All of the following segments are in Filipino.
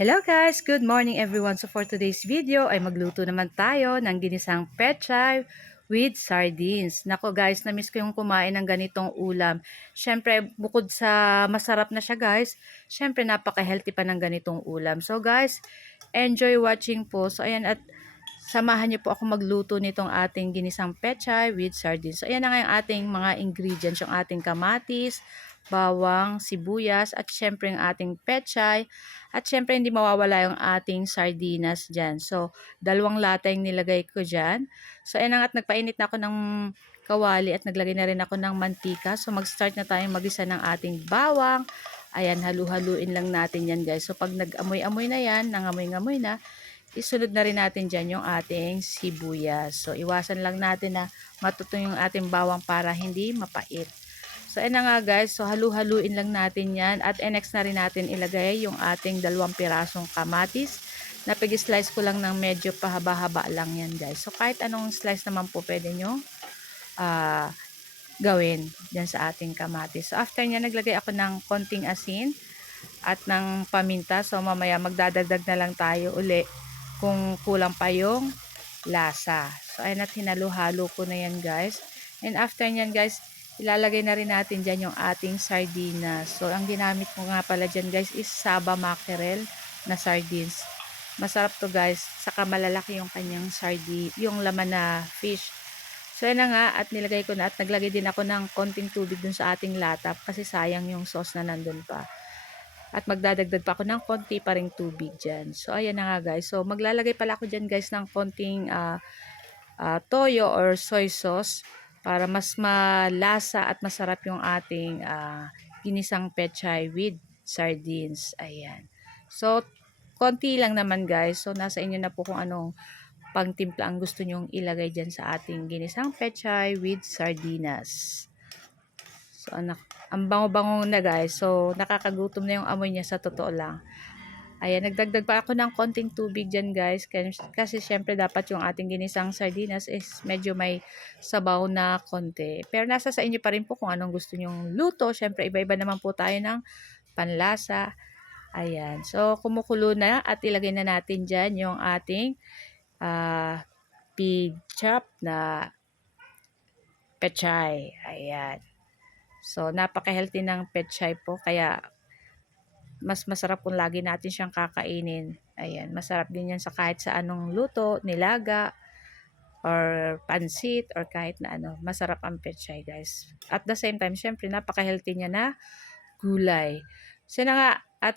Hello guys! Good morning everyone! So for today's video ay magluto naman tayo ng ginisang pechay with sardines. Nako guys, na-miss ko yung kumain ng ganitong ulam. Siyempre, bukod sa masarap na siya guys, siyempre napaka-healthy pa ng ganitong ulam. So guys, enjoy watching po. So ayan at samahan niyo po ako magluto nitong ating ginisang pechay with sardines. So ayan na nga yung ating mga ingredients, yung ating kamatis, bawang, sibuyas, at syempre yung ating pechay. At syempre hindi mawawala yung ating sardinas dyan. So, dalawang lata yung nilagay ko dyan. So, ayan at nagpainit na ako ng kawali at naglagay na rin ako ng mantika. So, mag-start na tayong magisa ng ating bawang. Ayan, halu-haluin lang natin yan guys. So, pag nag-amoy-amoy na yan, nangamoy-ngamoy na, isunod na rin natin dyan yung ating sibuyas. So, iwasan lang natin na matutong yung ating bawang para hindi mapait. So, ayan na nga guys. So, halu-haluin lang natin yan. At next na rin natin ilagay yung ating dalawang pirasong kamatis. Napig-slice ko lang ng medyo pahaba-haba lang yan guys. So, kahit anong slice naman po pwede nyo uh, gawin dyan sa ating kamatis. So, after niya, naglagay ako ng konting asin at ng paminta. So, mamaya magdadagdag na lang tayo uli kung kulang pa yung lasa. So, ayan at hinalo-halo ko na yan guys. And after nyan guys, ilalagay na rin natin dyan yung ating sardinas. So, ang ginamit ko nga pala dyan guys is Saba Mackerel na sardines. Masarap to guys. Saka malalaki yung kanyang sardine, yung laman na fish. So, yan na nga. At nilagay ko na. At naglagay din ako ng konting tubig dun sa ating latap. Kasi sayang yung sauce na nandun pa. At magdadagdag pa ako ng konti pa ring tubig dyan. So, ayan na nga guys. So, maglalagay pala ako dyan guys ng konting uh, uh, toyo or soy sauce para mas malasa at masarap yung ating uh, ginisang pechay with sardines. Ayan. So, konti lang naman guys. So, nasa inyo na po kung anong pangtimpla ang gusto nyong ilagay dyan sa ating ginisang pechay with sardinas. So, anak, ang bango-bango na guys. So, nakakagutom na yung amoy niya sa totoo lang. Ayan, nagdagdag pa ako ng konting tubig dyan guys. Kasi, syempre dapat yung ating ginisang sardinas is medyo may sabaw na konti. Pero nasa sa inyo pa rin po kung anong gusto nyong luto. Syempre iba-iba naman po tayo ng panlasa. Ayan, so kumukulo na at ilagay na natin dyan yung ating uh, pig chop na pechay. Ayan. So, napaka-healthy ng pechay po. Kaya, mas masarap kung lagi natin siyang kakainin. Ayan, masarap din yan sa kahit sa anong luto, nilaga, or pansit, or kahit na ano. Masarap ang pechay, guys. At the same time, syempre, napaka-healthy niya na gulay. So na nga, at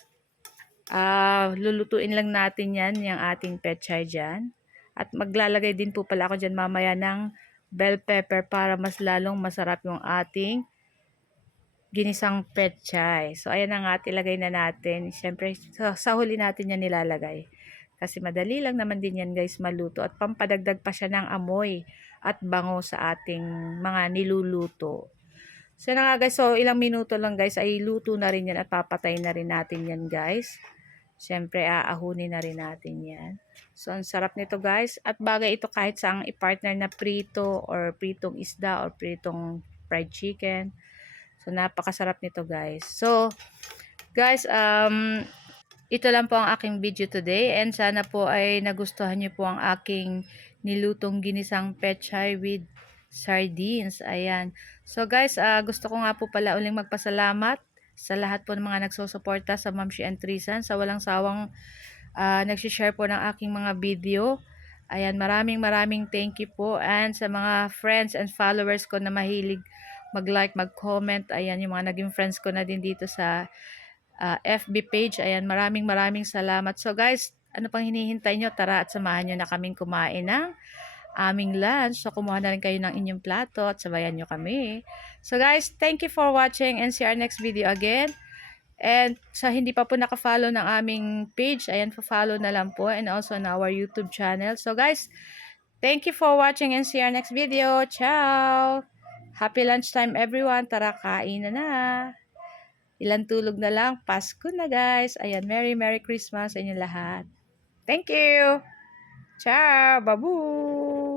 uh, lulutuin lang natin yan, yung ating pechay dyan. At maglalagay din po pala ako dyan mamaya ng bell pepper para mas lalong masarap yung ating ginisang petchay. So, ayan na nga, ilagay na natin. Siyempre, sa, sa huli natin yan nilalagay. Kasi madali lang naman din yan guys maluto. At pampadagdag pa siya ng amoy at bango sa ating mga niluluto. So, na nga guys, so ilang minuto lang guys ay luto na rin yan at papatay na rin natin yan guys. Siyempre, aahunin na rin natin yan. So, ang sarap nito guys. At bagay ito kahit sa ang i-partner na prito or pritong isda or pritong fried chicken. So, napakasarap nito guys. So, guys, um, ito lang po ang aking video today. And sana po ay nagustuhan nyo po ang aking nilutong ginisang pechay with sardines. Ayan. So, guys, uh, gusto ko nga po pala uling magpasalamat sa lahat po ng mga nagsusuporta sa Mamshi and Trisan. Sa walang sawang uh, nagsishare po ng aking mga video. Ayan, maraming maraming thank you po. And sa mga friends and followers ko na mahilig mag-like, mag-comment. Ayan, yung mga naging friends ko na din dito sa uh, ah, FB page. Ayan, maraming maraming salamat. So guys, ano pang hinihintay nyo? Tara at samahan nyo na kaming kumain ng aming lunch. So, kumuha na rin kayo ng inyong plato at sabayan nyo kami. So, guys, thank you for watching and see our next video again. And sa hindi pa po naka-follow ng aming page, ayan, follow na lang po. And also on our YouTube channel. So, guys, thank you for watching and see our next video. Ciao! Happy lunchtime everyone. Tara, kain na na. Ilan tulog na lang. Pasko na guys. Ayan, Merry Merry Christmas sa inyo lahat. Thank you. Ciao. Babu.